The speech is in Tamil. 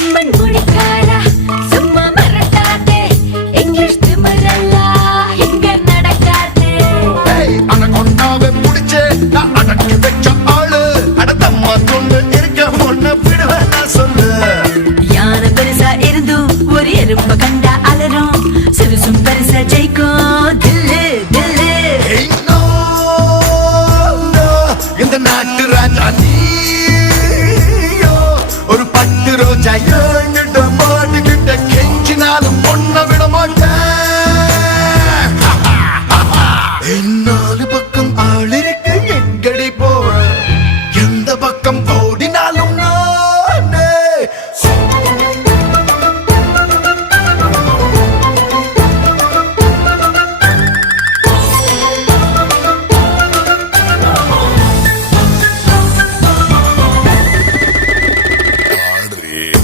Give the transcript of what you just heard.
அம்மன் முடிக்காரா சும்மா மறக்காதே இங்கிலீஷ் திமிரெல்லாம் இங்க நடக்காதே அனகொண்டாவை முடிச்சே நான் அடக்கி வச்ச ஆளு அடத்தம்மா தொண்ணு இருக்க ஒண்ணு விடுவேன் சொல்லு யானை பெருசா இருந்தும் ஒரு எறும்ப கண்டா அலரும் சிறுசும் பெருசா ஜெயிக்கும் தில்லு தில்லு இந்த நாட்டு ராஜா நீயோ ஒரு பட்டு ரோஜா